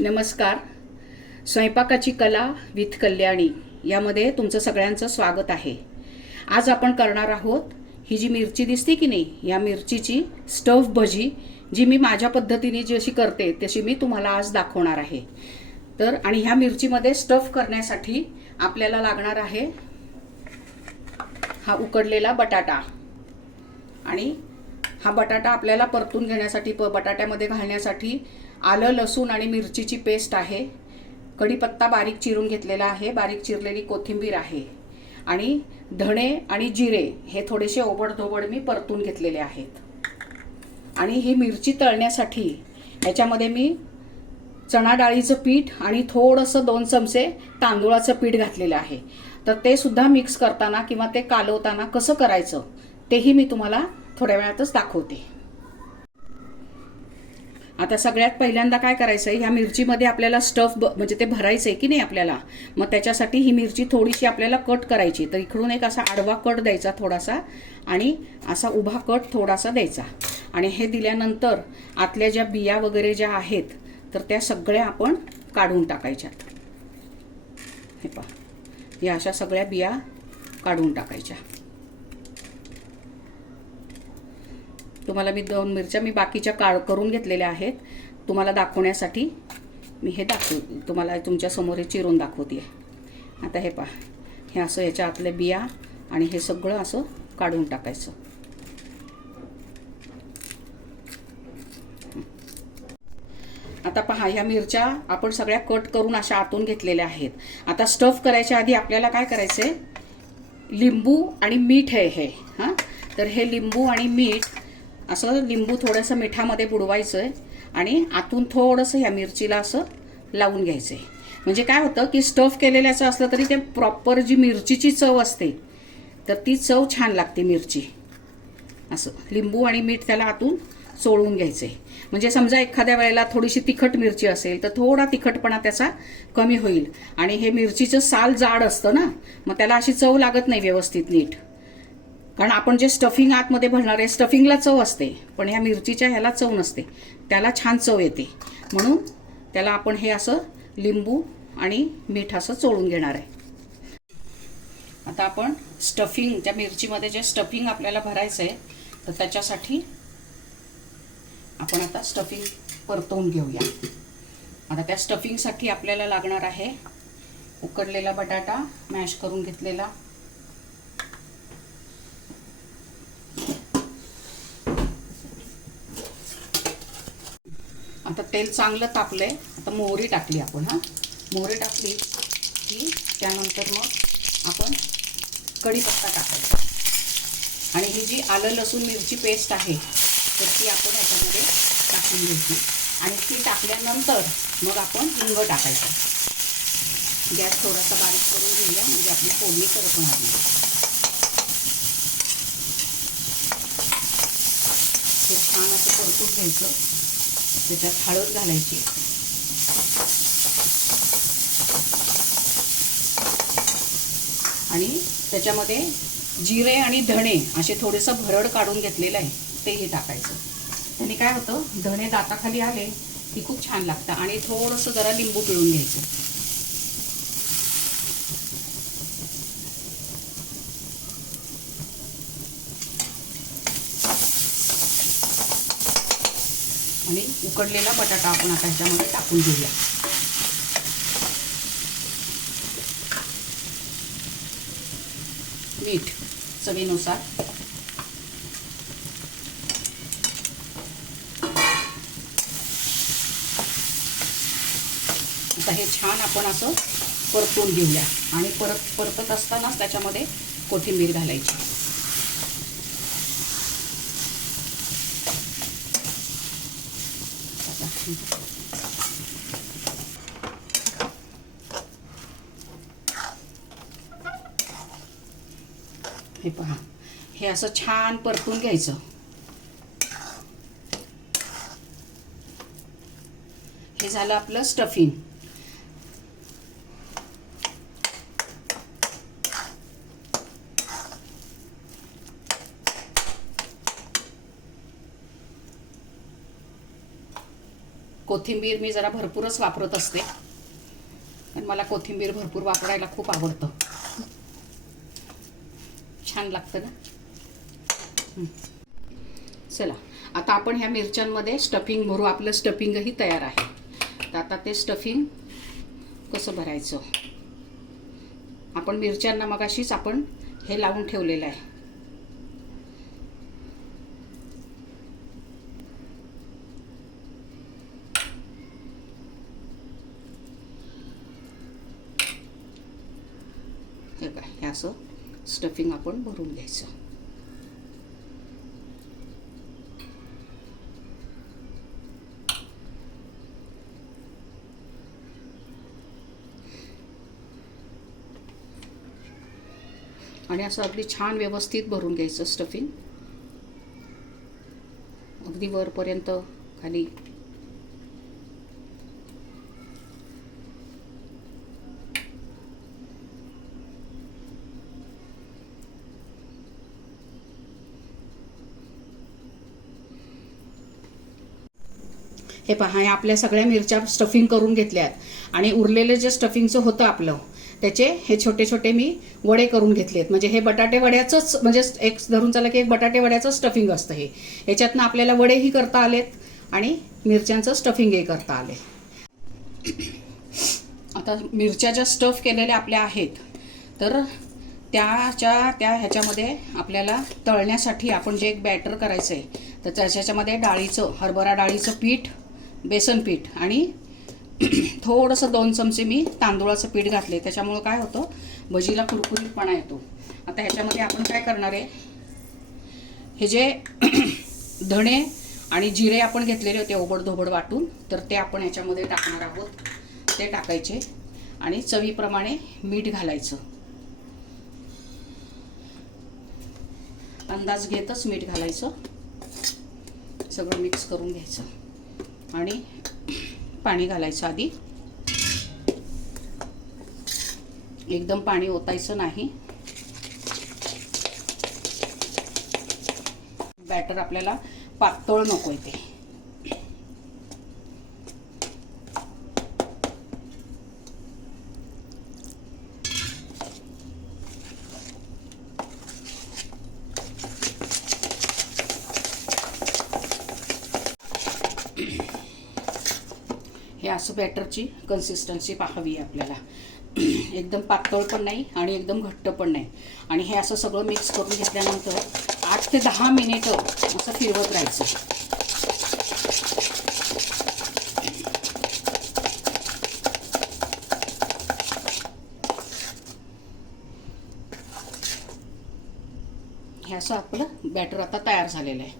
नमस्कार. स्वयंपाकाची कला विथ कल्याणी यामध्ये तुमचं सगळ्यांचं स्वागत आहे. आज आपण करणार आहोत ही जी मिरची दिसते की नाही, या मिरचीची स्टफ भजी, जी मी माझ्या पद्धतीने जशी करते तशी मी तुम्हाला आज दाखवणार आहे. तर आणि ह्या मिरचीमध्ये स्टफ करण्यासाठी आपल्याला लागणार आहे हा उकडलेला बटाटा. आणि हा बटाटा आपल्याला परतून घेण्यासाठी बटाट्यामध्ये घालण्यासाठी आलं, लसूण आणि मिरचीची पेस्ट आहे. कढीपत्ता बारीक चिरून घेतलेला आहे, बारीक चिरलेली कोथिंबीर आहे आणि धणे आणि जिरे हे थोडेसे ओबडधोबड मी परतून घेतलेले आहेत. आणि ही मिरची तळण्यासाठी याच्यामध्ये मी चणा डाळीचं पीठ आणि थोडंसं 2 चमचे तांदूळाचं पीठ घातलेलं आहे. तर ते सुद्धा मिक्स करताना किंवा ते कालवताना कसं करायचं तेही मी तुम्हाला थोड्या वेळातच दाखवते. आता सगळ्यात पहिल्यांदा काय करायचं आहे, ह्या मिरचीमध्ये आपल्याला स्टफ म्हणजे ते भरायचं आहे की नाही आपल्याला. मग त्याच्यासाठी ही मिरची थोडीशी आपल्याला कट करायची. तर इकडून एक असा आडवा कट द्यायचा थोडासा आणि असा उभा कट थोडासा द्यायचा. आणि हे दिल्यानंतर आतल्या ज्या बिया वगैरे ज्या आहेत तर त्या सगळ्या आपण काढून टाकायच्या. हे पहा, या अशा सगळ्या बिया काढून टाकायच्या. तुम्हाला मी 2 मिरच्या मी बाकीच्या करून घेतलेल्या आहेत. तुम्हाला दाखवण्यासाठी मी हे तुम्हाला तुमच्या समोर हे चिरून दाखवते. आता हे पहा, हे असं याच्या आतल्या बिया आणि हे सगळं असं काढून टाकायचं. आता पहा, ह्या मिरच्या आपण सगळ्या कट करून अशा आतून घेतलेल्या आहेत. आता स्टफ करायच्या आधी आपल्याला काय करायचंय, लिंबू आणि मीठ आहे हे. हां, तर हे लिंबू आणि मीठ असं लिंबू थोडंसं मिठामध्ये बुडवायचं आहे आणि आतून थोडंसं ह्या मिरचीला असं लावून घ्यायचं आहे. म्हणजे काय होतं की स्टफ केलेल्याचं असलं तरी ते प्रॉपर जी मिरचीची चव असते तर ती चव छान लागते मिरची. असं लिंबू आणि मीठ त्याला आतून चोळून घ्यायचं आहे. म्हणजे समजा एखाद्या वेळेला थोडीशी तिखट मिरची असेल तर थोडा तिखटपणा त्याचा कमी होईल. आणि हे मिरचीचं साल जाड असतं ना, मग त्याला अशी चव लागत नाही व्यवस्थित नीट. कारण आपण जे स्टफिंग आतमध्ये भरणार आहे स्टफिंगला चव असते, पण ह्या मिरचीच्या ह्याला चव नसते. त्याला छान चव येते म्हणून त्याला आपण हे असं लिंबू आणि मीठ असं चोळून घेणार आहे. आता आपण स्टफिंग, त्या मिरचीमध्ये जे स्टफिंग आपल्याला भरायचं आहे तर त्याच्यासाठी आपण आता स्टफिंग परतवून घेऊया. आता त्या स्टफिंगसाठी आपल्याला लागणार आहे उकडलेला बटाटा मॅश करून घेतलेला, आता तेल चांगलं तापलंय. आता मोहरी टाकली आपण. मोहरी टाकली की त्यानंतर मग आपण कढीपत्ता टाकायचा. आणि ही जी आलं लसूण मिरची पेस्ट आहे तर ती आपण याच्यामध्ये टाकून घ्यायची. आणि ती टाकल्यानंतर मग आपण हिंग टाकायचं. गॅस थोडासा बारीक करून घेऊया म्हणजे आपली फोडणी करपणार नाही. हे छान असं परतून घ्यायचं. त्याच्यात हळद घालायची आणि त्याच्यामध्ये जिरे आणि धणे असे थोडेसं भरड काढून घेतलेलं आहे तेही टाकायचं. त्याने काय होतं, धणे दाताखाली आले की खूप छान लागतं. आणि थोडंसं जरा लिंबू पिळून घ्यायचं. आणि उकडलेला बटाटा आपण आता ह्याच्यामध्ये टाकून घेऊया. मीठ चवीनुसार. आता हे छान आपण असं परतून घेऊया. आणि परतत असतानाच त्याच्यामध्ये कोथिंबीर घालायची. हे पहा, हे असं छान परतून घ्यायचं. हे झालं आपलं स्टफिंग. कोथिंबीर मी जरा भरपूरच वापरत असते, पण मला कोथिंबीर भरपूर वापरायला खूप आवडतं. छान लागतं ना. चला आता आपण ह्या मिरच्यांमध्ये स्टफिंग भरू. आपलं स्टफिंगही तयार आहे. तर आता ते स्टफिंग कसं भरायचं, आपण मिरच्यांना मगाशीच आपण हे लावून ठेवलेलं आहे. हे काय, हे असं स्टफिंग आपण भरून घ्यायचं. आणि असं अगदी छान व्यवस्थित भरून घ्यायचं स्टफिंग, अगदी वरपर्यंत खाली. हे पहा, हे आपल्या सगळ्या मिरच्या स्टफिंग करून घेतल्यात आणि उरलेले जे स्टफिंगचं होतं आपलं, त्याचे हे छोटे छोटे मी वडे करून घेतलेत. म्हणजे हे बटाटे वड्याचंच, म्हणजे एक धरून चला की एक बटाटे वड्याचं स्टफिंग असतं हे. याच्यातनं आपल्याला वडेही करता आलेत आणि मिरच्यांचं स्टफिंगही करता आले. आता मिरच्या ज्या स्टफ केलेल्या आपल्या आहेत, तर त्या ह्याच्यामध्ये आपल्याला तळण्यासाठी आपण जे एक बॅटर करायचं आहे, तर त्याच्यामध्ये डाळीचं, हरभरा डाळीचं पीठ, बेसन पीठ आणि थोडंसं 2 चमचे मी तांदूळाचं पीठ घातले. त्याच्यामुळं काय होतं, भजीला कुरकुरीतपणा येतो. आता ह्याच्यामध्ये आपण काय करणार आहे, हे जे धणे आणि जिरे आपण घेतलेले होते ओबडधोबड वाटून, तर ते आपण ह्याच्यामध्ये टाकणार आहोत. ते टाकायचे आणि चवीप्रमाणे मीठ घालायचं. अंदाज घेतच मीठ घालायचं. सगळं मिक्स करून घ्यायचं आणि पाणी घालायचं. आधी एकदम पाणी ओतायचं नाही. बॅटर आपल्याला पातळ नकोय ते. हे असं बॅटरची कन्सिस्टन्सी पाहावी आहे आपल्याला. एकदम पातळ पण नाही आणि एकदम घट्ट पण नाही. आणि हे असं सगळं मिक्स करून घेतल्यानंतर 8 ते 10 मिनिटं असं फिरवत राहायचं. हे असं आपलं बॅटर आता तयार झालेलं आहे.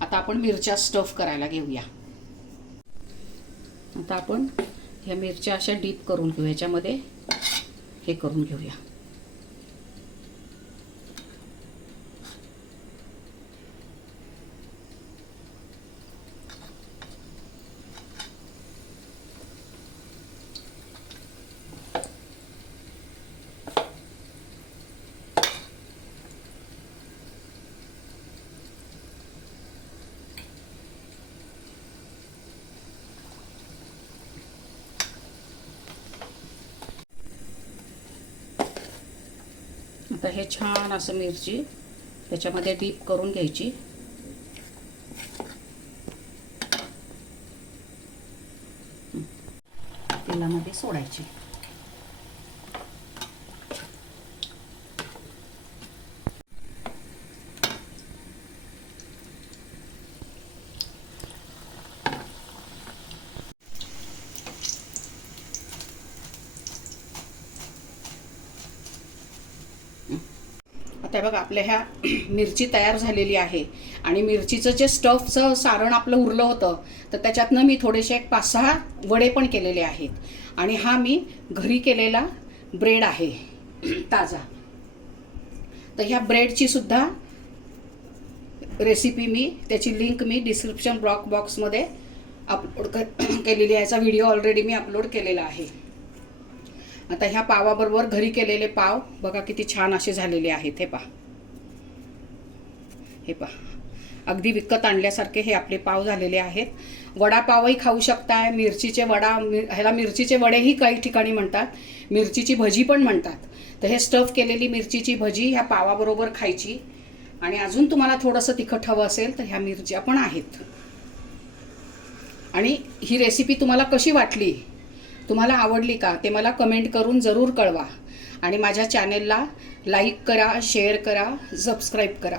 आता आपण मिरच्या स्टफ करायला घेऊया. आता आपण ह्या मिरच्या अशा डीप करून घेऊ, ह्याच्यामध्ये हे करून घेऊया. आता हे छान असं मिरची त्याच्यामध्ये डीप करून घ्यायची. तेलामध्ये सोडायची. आता बघा आपल्या ह्या मिरची तयार झालेली आहे. आणि मिरचीचं जे स्टफचं सारण आपलं उरलं होतं, तर त्याच्यातनं मी थोडेसे 5-6 वडे पण केलेले आहेत. आणि हा मी घरी केलेला ब्रेड आहे ताजा. तर ह्या ब्रेडची सुद्धा रेसिपी त्याची लिंक मी डिस्क्रिप्शन बॉक्समध्ये अपलोड केलेली आहे. याचा व्हिडिओ ऑलरेडी मी अपलोड केलेला आहे. आता ह्या पावाबरोबर घरी केलेले पाव बघा किती छान असे झालेले आहेत. हे पहा, हे पहा. अगदी विकत आणल्यासारखे हे आपले पाव झालेले आहेत. वडापावही खाऊ शकताय. मिरचीचे ह्याला मिरचीचे वडेही काही ठिकाणी म्हणतात, मिरचीची भजी पण म्हणतात. तर हे स्टफ केलेली मिरचीची भजी ह्या पावाबरोबर खायची. आणि अजून तुम्हाला थोडंसं तिखट हवं असेल तर ह्या मिरच्या पण आहेत. आणि ही रेसिपी तुम्हाला कशी वाटली, तुम्हाला आवडली का, ते मला कमेंट करून जरूर कळवा. आणि माझ्या चॅनेलला लाईक करा, शेअर करा, सबस्क्राईब करा.